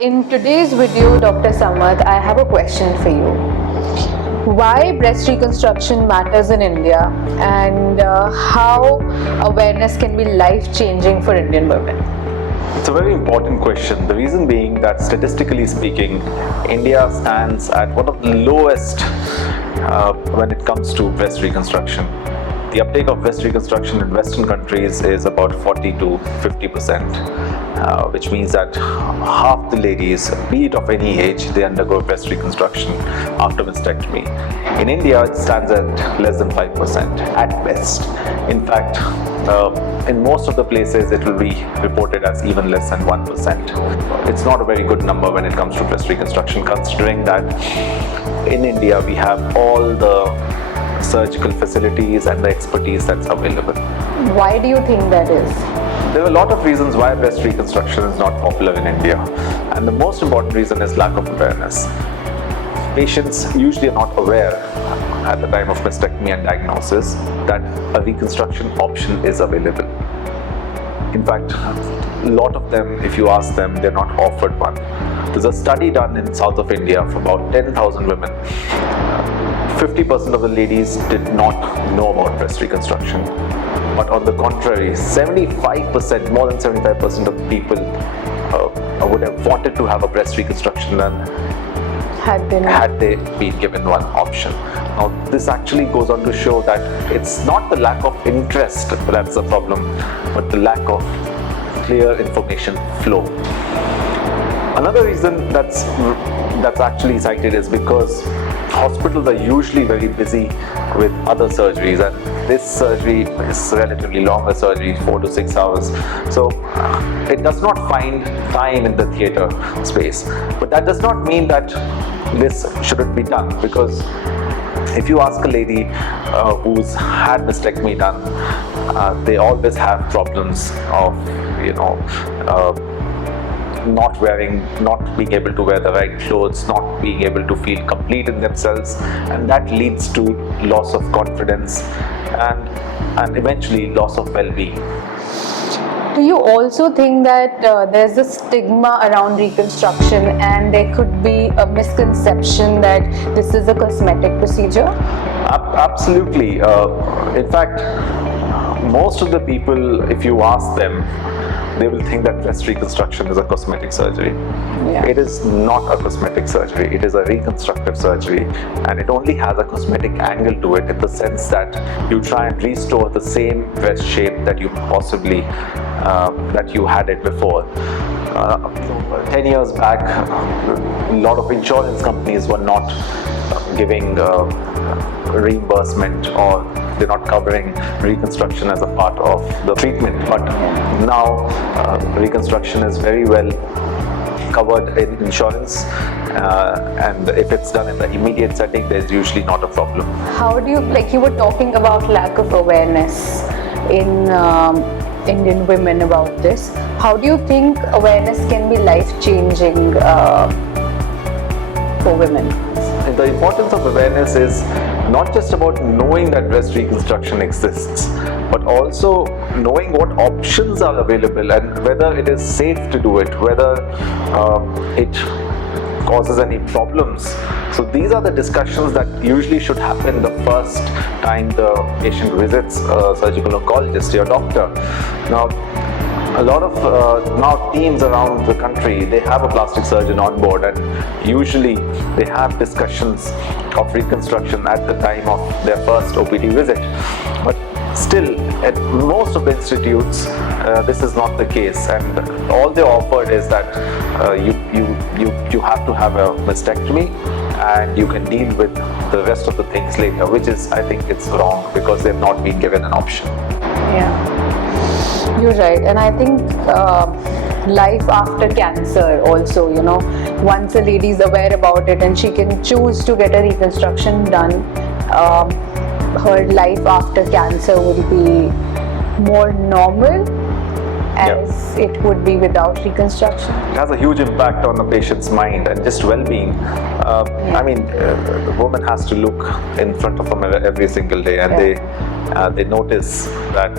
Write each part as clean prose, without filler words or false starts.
In today's video, Dr. Samarth, I have a question for you. Why breast reconstruction matters in India and how awareness can be life-changing for Indian women? It's a very important question. The reason being that statistically speaking, India stands at one of the lowest when it comes to breast reconstruction. The uptake of breast reconstruction in Western countries is about 40 to 50%, which means that half the ladies, be it of any age, they undergo breast reconstruction after mastectomy. In India, it stands at less than 5% at best. In fact, in most of the places, it will be reported as even less than 1%. It's not a very good number when it comes to breast reconstruction, considering that in India, we have all the surgical facilities and the expertise that's available. Why do you think that is? There are a lot of reasons why breast reconstruction is not popular in India, and the most important reason is lack of awareness. Patients usually are not aware at the time of mastectomy and diagnosis that a reconstruction option is available. In fact, a lot of them, if you ask them, they're not offered one. There's a study done in south of India for about 10,000 women. 50% of the ladies did not know about breast reconstruction. But on the contrary, 75%, more than 75% of people would have wanted to have a breast reconstruction done had they been given one option. Now, this actually goes on to show that it's not the lack of interest that's the problem, but the lack of clear information flow. Another reason that's actually cited is because hospitals are usually very busy with other surgeries, and this surgery is relatively longer surgery, 4 to 6 hours. So it does not find time in the theater space. But that does not mean that this shouldn't be done, because if you ask a lady who's had mastectomy done, they always have problems of, not being able to wear the right clothes, not being able to feel complete in themselves, and that leads to loss of confidence and eventually loss of well-being. Do you also think that there's a stigma around reconstruction and there could be a misconception that this is a cosmetic procedure? Absolutely. In fact, most of the people, if you ask them, they will think that breast reconstruction is a cosmetic surgery. Yeah. It is not a cosmetic surgery. It is a reconstructive surgery, and it only has a cosmetic angle to it, in the sense that you try and restore the same breast shape that you possibly that you had it before. 10 years back, a lot of insurance companies were not giving reimbursement, or they're not covering reconstruction as a part of the treatment. But now reconstruction is very well covered in insurance, and if it's done in the immediate setting, there's usually not a problem. How do you, like you were talking about lack of awareness in Indian women about this, how do you think awareness can be life-changing for women? The importance of awareness is not just about knowing that breast reconstruction exists, but also knowing what options are available and whether it is safe to do it, whether it causes any problems. So these are the discussions that usually should happen the first time the patient visits a surgical oncologist, your doctor. Now, a lot of now teams around the country, they have a plastic surgeon on board, and usually they have discussions of reconstruction at the time of their first OPD visit. But still, at most of the institutes, this is not the case, and all they offered is that you have to have a mastectomy, and you can deal with the rest of the things later, which is, I think it's wrong, because they've not been given an option. Yeah, you're right. And I think life after cancer also, once a lady is aware about it and she can choose to get a reconstruction done, her life after cancer will be more normal as it would be without reconstruction. It has a huge impact on the patient's mind and just well-being. I mean, the woman has to look in front of a mirror every single day, and they notice that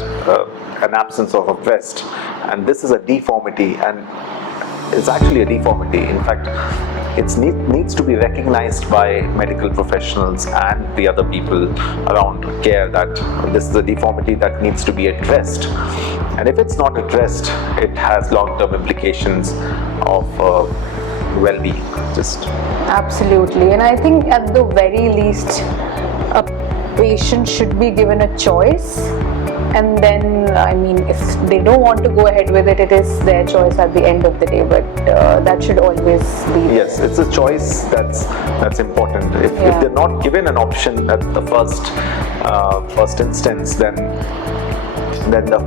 an absence of a breast, and this is a deformity, and is actually a deformity. In fact, it needs to be recognized by medical professionals and the other people around care that this is a deformity that needs to be addressed. And if it's not addressed, it has long-term implications of well-being. Absolutely. And I think at the very least, a patient should be given a choice. And then, I mean, if they don't want to go ahead with it, it is their choice at the end of the day. But that should always be. Yes, it's a choice that's important. If they're not given an option at the first instance, then the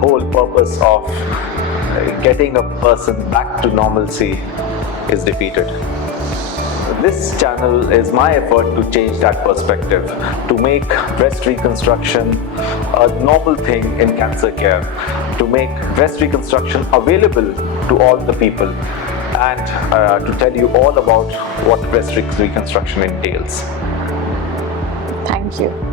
whole purpose of getting a person back to normalcy is defeated. This channel is my effort to change that perspective, to make breast reconstruction a normal thing in cancer care, to make breast reconstruction available to all the people, and to tell you all about what breast reconstruction entails. Thank you.